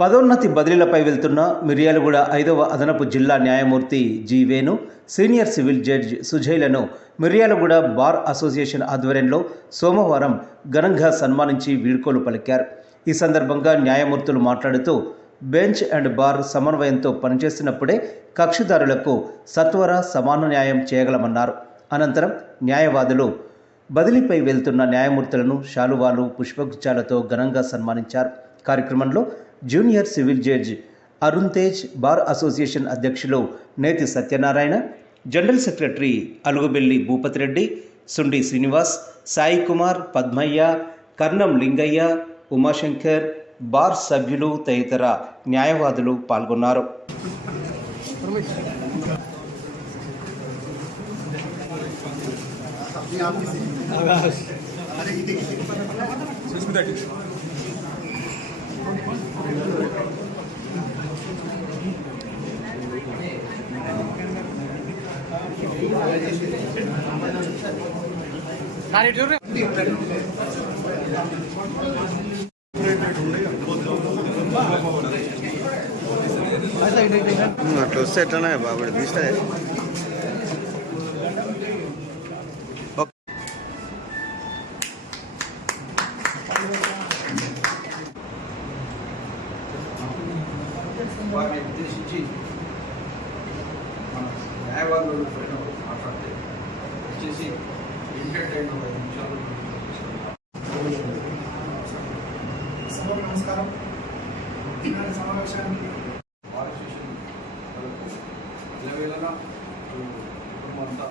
పదోన్నతి బదిలీలపై వెళ్తున్న మిర్యాలగూడ ఐదవ అదనపు జిల్లా న్యాయమూర్తి G Venu senior civil judge సుజయ్లను Miryalaguda bar association ఆధ్వర్యంలో సోమవారం ఘనంగా సన్మానించి వీడ్కోలు పలికారు. ఈ సందర్భంగా న్యాయమూర్తులు మాట్లాడుతూ బెంచ్ అండ్ బార్ సమన్వయంతో పనిచేస్తున్నప్పుడే కక్షిదారులకు సత్వర సమాన న్యాయం చేయగలమన్నారు. అనంతరం న్యాయవాదులు బదిలీపై వెళ్తున్న న్యాయమూర్తులను శాలువాలు పుష్పగుచ్చాలతో ఘనంగా సన్మానించారు. కార్యక్రమంలో junior civil judge Arun Tej bar association అధ్యక్షులు Neti Satyanarayana general secretary Alugubelli Bhupathi Reddy Sundi Srinivas Sai Kumar Padmaiah Karnam Lingaiah Umashankar bar సభ్యులు తదితర న్యాయవాదులు పాల్గొన్నారు. అట్లా వస్తే ఎట్లనే బాబు తీస్తే సభకు నమస్కారం ఈనాటి సమావేశానికి ఆలోచించి ఇలవేళలా కుటుంబం అంతా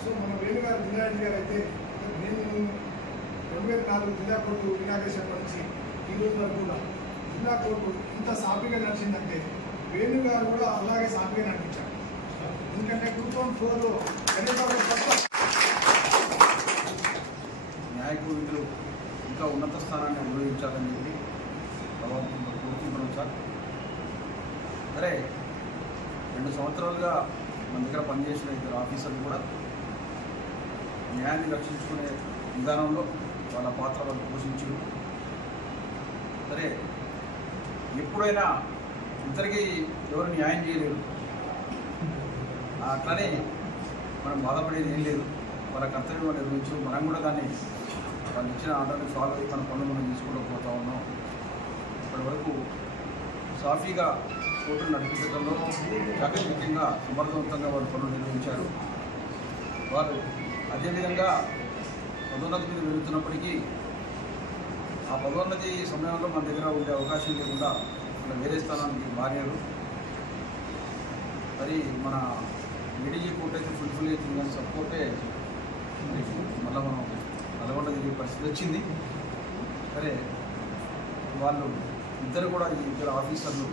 సో మన వేణుగారు జిల్లారెడ్డి గారు అయితే నేను రెండు వేల నాలుగు జిల్లా కోర్టు ఇనాగేషన్ నుంచి ఈ రోజు వరకు కూడా జిల్లా కోర్టు ఇంత సాఫీగా నడిచిందంటే వేణుగారు కూడా అలాగే సాఫీగా నడిపించారు ఎందుకంటే టూ థౌసండ్ ఫోర్లో న్యాయకు విధులు ఇంకా ఉన్నత స్థానాన్ని అనుభవించాలని చెప్పి భగవంతునితో కోరుకుంటున్నాం సార్. సరే రెండు సంవత్సరాలుగా మన దగ్గర పనిచేసిన ఇద్దరు ఆఫీసర్లు కూడా న్యాయాన్ని రక్షించుకునే విధానంలో వాళ్ళ పాత్ర వాళ్ళు పోషించారు. సరే ఎప్పుడైనా ఇద్దరికి ఎవరు న్యాయం చేయలేరు. అట్లనే మనం బాధపడేది ఏం లేదు. వాళ్ళ కర్తవ్యం నిర్వహించు మనం కూడా దాన్ని వాళ్ళు ఇచ్చిన ఆర్డర్ని ఫాలో అయ్యి మన పనులు మనం తీసుకుంటూ పోతా ఉన్నాం. ఇప్పటి వరకు సాఫీగా కోర్టును నడిపించడంలో చాకచక్యంగా సమర్థవంతంగా వారు పనులు నిర్వహించారు. వారు అదేవిధంగా పదోన్నతి మీద వెళుతున్నప్పటికీ ఆ పదోన్నతి సమయంలో మన దగ్గర ఉండే అవకాశం లేకుండా మన వేరే స్థానానికి మారారు. మరి మన ఏడీజీ కోర్టు అయితే ఫుల్ఫిల్ అవుతుంది సపోర్టే మళ్ళీ మనం నల్గొండ జరిగే పరిస్థితి వచ్చింది. సరే వాళ్ళు ఇద్దరు కూడా ఈ ఇద్దరు ఆఫీసర్లు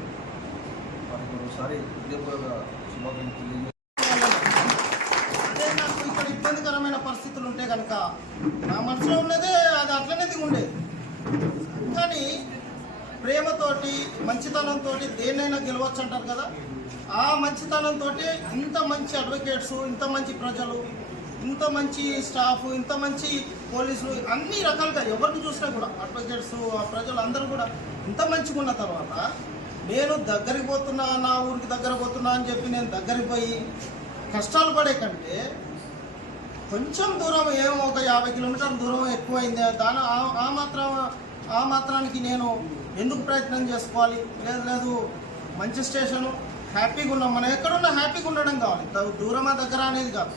వారికి ఒకసారి ఉద్యోగ శుభాకాంక్షలు నాకు ఇక్కడ ఇబ్బందికరమైన పరిస్థితులు ఉంటే కనుక నా మనసులో ఉన్నదే అది అట్లనేది ఉండేది. కానీ ప్రేమతోటి మంచితనంతో దేన్నైనా గెలవచ్చు అంటారు కదా. ఆ మంచితనంతో ఇంత మంచి అడ్వకేట్స్ ఇంత మంచి ప్రజలు ఇంత మంచి స్టాఫ్ ఇంత మంచి పోలీసులు అన్ని రకాలుగా ఎవరిని చూసినా కూడా అడ్వకేట్స్ ఆ ప్రజలు అందరూ కూడా ఇంత మంచిగా ఉన్న తర్వాత నేను దగ్గరికి పోతున్నా నా ఊరికి దగ్గర పోతున్నా అని చెప్పి నేను దగ్గరికి పోయి కష్టాలు పడే కంటే కొంచెం దూరం ఏమో ఒక యాభై కిలోమీటర్ల దూరం ఎక్కువైంది. దాని ఆ- మాత్రం ఆ మాత్రానికి నేను ఎందుకు ప్రయత్నం చేసుకోవాలి? లేదు లేదు. మంచి స్టేషను హ్యాపీగా ఉన్నాం. మనం ఎక్కడున్నా హ్యాపీగా ఉండడం కావాలి. దూరమా దగ్గర అనేది కాదు.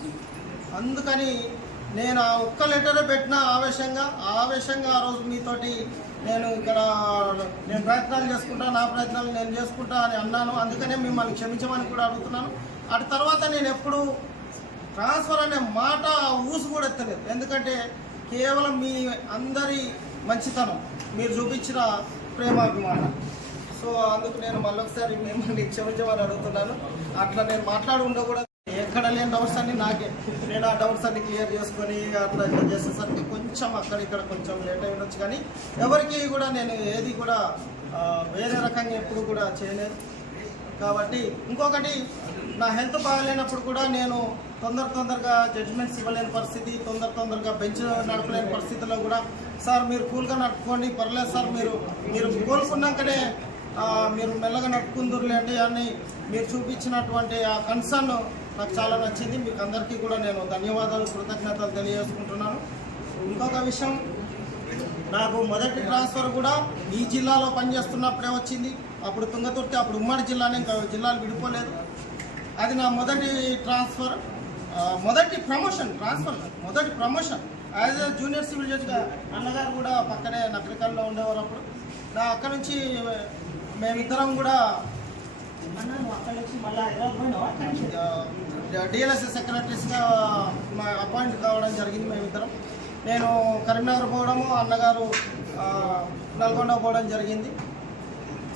అందుకని నేను ఆ ఒక్క లెటర్ పెట్టిన ఆవేశంగా ఆవేశంగా ఆ రోజు మీతోటి నేను ఇక్కడ నేను ప్రయత్నాలు చేసుకుంటా నా ప్రయత్నాలు నేను చేసుకుంటా అని అన్నాను. అందుకనే మిమ్మల్ని క్షమించమని కూడా అడుగుతున్నాను. అటు తర్వాత నేను ఎప్పుడు ట్రాన్స్ఫర్ అనే మాట ఊసు కూడా ఎత్తలేదు. ఎందుకంటే కేవలం మీ అందరి మంచితనం మీరు చూపించిన ప్రేమాభిమానం. సో అందుకు నేను మళ్ళొకసారి మిమ్మల్ని క్షమించమని అడుగుతున్నాను. అట్లా నేను మాట్లాడి ఉండకూడదు ఎక్కడ లేని డౌట్స్ అన్ని నాకే. నేను ఆ డౌట్స్ అన్ని క్లియర్ చేసుకొని అట్లా ఇట్లా చేసేసరికి కొంచెం అక్కడ ఇక్కడ కొంచెం లేట్ అయి ఉండొచ్చు. కానీ ఎవరికి కూడా నేను ఏది కూడా వేరే రకంగా ఎప్పుడు కూడా చేయలేదు. కాబట్టి ఇంకొకటి నా హెల్త్ బాగాలేనప్పుడు కూడా నేను తొందర తొందరగా జడ్జిమెంట్స్ ఇవ్వలేని పరిస్థితి తొందర తొందరగా బెంచ్ నడపలేని పరిస్థితిలో కూడా సార్ మీరు కూల్గా నడుపుకోండి పర్లేదు సార్ మీరు మీరు కోలుకున్నాకనే మీరు మెల్లగా నడుపుకుందరులేండి అని మీరు చూపించినటువంటి ఆ కన్సర్న్ నాకు చాలా నచ్చింది. మీకు అందరికీ కూడా నేను ధన్యవాదాలు కృతజ్ఞతలు తెలియజేసుకుంటున్నాను. ఇంకొక విషయం నాకు మొదటి ట్రాన్స్ఫర్ కూడా ఈ జిల్లాలో పనిచేస్తున్నప్పుడే వచ్చింది. అప్పుడు తుంగతుర్తి అప్పుడు ఉమ్మడి జిల్లానే ఇంకా జిల్లాలు విడిపోలేదు. అది నా మొదటి ట్రాన్స్ఫర్ మొదటి ప్రమోషన్ ట్రాన్స్ఫర్ మొదటి promotion as a junior civil జడ్జ్గా అన్నగారు కూడా పక్కనే నకరికల్లో ఉండేవారు అప్పుడు. నా అక్కడ నుంచి మేమిద్దరం కూడా డిఎల్ఎస్ఎస్ సెక్రటరీస్గా మా అపాయింట్ కావడం జరిగింది మేమిద్దరం. నేను కరీంనగర్ పోవడము అన్నగారు నల్గొండ పోవడం జరిగింది.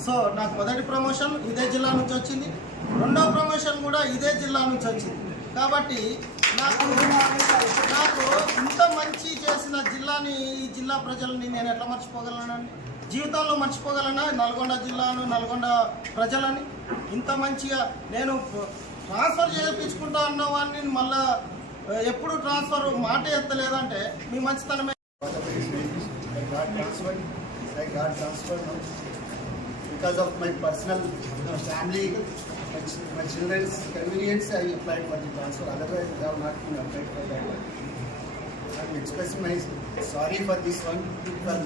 సో నాకు మొదటి ప్రమోషన్ ఇదే జిల్లా నుంచి వచ్చింది. రెండో ప్రమోషన్ కూడా ఇదే జిల్లా నుంచి వచ్చింది. కాబట్టి నాకు నాకు ఇంత మంచి చేసిన జిల్లాని ఈ జిల్లా ప్రజలని నేను ఎట్లా మర్చిపోగలనండి జీవితంలో మర్చిపోగలనా? నల్గొండ జిల్లాను నల్గొండ ప్రజలని ఇంత మంచిగా నేను ట్రాన్స్ఫర్ చేయించుకుంటా అన్న వాడిని మళ్ళా ఎప్పుడు ట్రాన్స్ఫర్ మాట ఎత్తలేదంటే మీ మంచితనమే. Because of my personal family my children's convenience I apply for the transfer otherwise not been apply for that I express my sorry for this one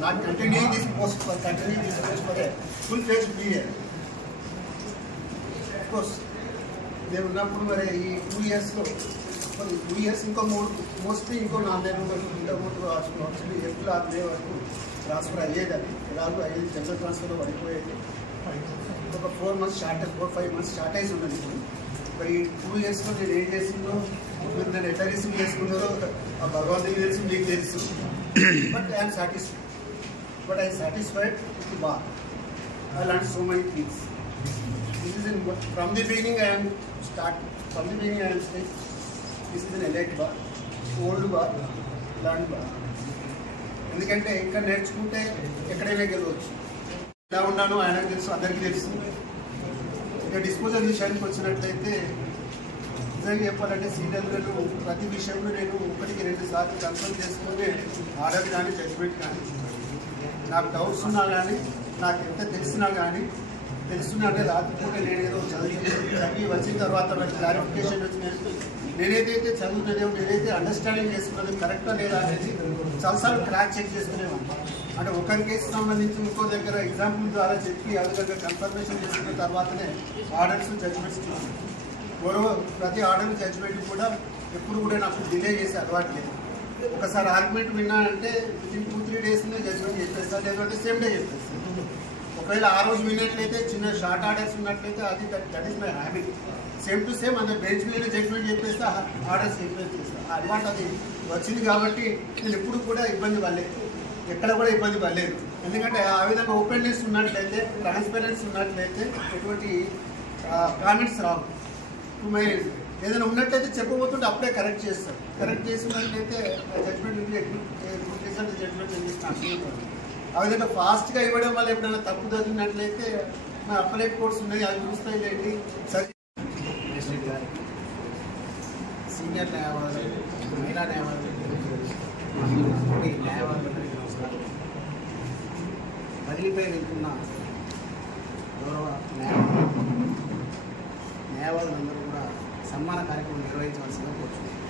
not continue this post for continue this post for full face behave course నేను ఉన్నప్పుడు మరి ఈ two ఇయర్స్లో two years ఇంకో మూడు mostly ఇంకో నాలుగైదు వరకు ఇంకో మూడు యాక్చువల్లీ ఏప్రిల్ ఆరు మే వరకు ట్రాన్స్ఫర్ అయ్యేది అది ఎలాగో అయ్యేది జనరల్ ట్రాన్స్ఫర్లో పడిపోయేది. ఒక four months shortage four five months shortage ఉన్నది ఇప్పుడు. మరి ఈ టూ ఇయర్స్లో నేను ఏం చేసిందో మీరు నేను ఎట్లా రిసీవ్ చేసుకున్నారో ఆ భగవంతుడికి తెలుసు మీకు తెలుసు. But I'm satisfied but I satisfied with bar I లాంటి so my things This is in, from the beginning I am start, from the beginning I am saying, this is an elite bar, old bar, learned bar. ఎందుకంటే ఇక్కడ నేర్చుకుంటే ఎక్కడైనా గెలవచ్చు ఎలా ఉన్నానో ఆయన తెలుసు అందరికీ తెలుసు ఇక డిస్పోజల్ విషయానికి వచ్చినట్లయితే నిజంగా చెప్పాలంటే సీనియర్లను ప్రతి విషయంలో నేను ఒకటికి రెండు సార్లు కన్సల్ట్ చేసుకుని ఆర్డర్ కానీ జడ్జ్మెంట్ కానీ నాకు డౌట్స్ ఉన్నా కానీ నాకు ఎంత తెలిసినా కానీ తెలుస్తున్నా అంటే రాత్రిపూట నేను ఏదో చదివి. చదివి వచ్చిన తర్వాత నాకు క్లారిఫికేషన్ వచ్చి నేను నేనేదైతే చదువుతున్నానో నేనైతే అండర్స్టాండింగ్ చేసుకున్నది కరెక్టా లేదా అనేది చాలాసార్లు క్రాక్ చెక్ చేసుకునేవాడిని. అంటే ఒకరి కేసు సంబంధించి ఇంకో దగ్గర ఎగ్జాంపుల్ ద్వారా చెప్పి ఆ విధంగా కన్ఫర్మేషన్ చేసుకున్న తర్వాతనే ఆర్డర్స్ జడ్జ్మెంట్స్ గొడవ ప్రతి ఆర్డర్ జడ్జ్మెంట్ కూడా ఎప్పుడు కూడా నాకు డిలే చేసే అలవాటు లేదు. ఒకసారి ఆర్గ్యుమెంట్ విన్నా అంటే ఇన్ టూ త్రీ డేస్లో జడ్జ్మెంట్ చెప్పేస్తాను లేదంటే సేమ్ డే చెప్పేస్తాను ఒకవేళ ఆ రోజు విన్నట్లయితే చిన్న షార్ట్ ఆర్డర్స్ ఉన్నట్లయితే అది that is my habit same to same అంత బెంచ్ మీద జడ్జ్మెంట్ చెప్పేస్తే ఆర్డర్స్ ఎక్స్ప్రెస్ చేస్తాను అలవాటు అది వచ్చింది కాబట్టి నేను ఎప్పుడు కూడా ఇబ్బంది పడలేదు ఎక్కడ కూడా ఇబ్బంది పడలేదు ఎందుకంటే ఆ విధంగా ఓపెన్నెస్ ఉన్నట్లయితే ట్రాన్స్పరెన్సీ ఉన్నట్లయితే ఎటువంటి కామెంట్స్ రావు టు మై ఏదైనా ఉన్నట్లయితే చెప్పబోతుంటే అప్పుడే కరెక్ట్ చేస్తారు కరెక్ట్ చేసినట్లయితే జడ్జ్మెంట్ గుడ్ రిజల్ట్ జడ్జ్మెంట్ ఎందుకు ఆ విధంగా ఫాస్ట్గా ఇవ్వడం వల్ల ఎప్పుడైనా తప్పు జరిగినట్లయితే మా అప్పలేట్ కోర్స్ ఉన్నాయి అవి చూస్తాయి లేండి సరి. సీనియర్ న్యాయవాదులు మహిళా న్యాయవాదులు న్యాయవాదులు నమస్కారం. బదిలీపై వెళ్తున్న గౌరవ న్యాయవాదులు న్యాయవాదులందరూ కూడా సన్మాన కార్యక్రమం నిర్వహించవలసిందిగా కోరుతున్నాను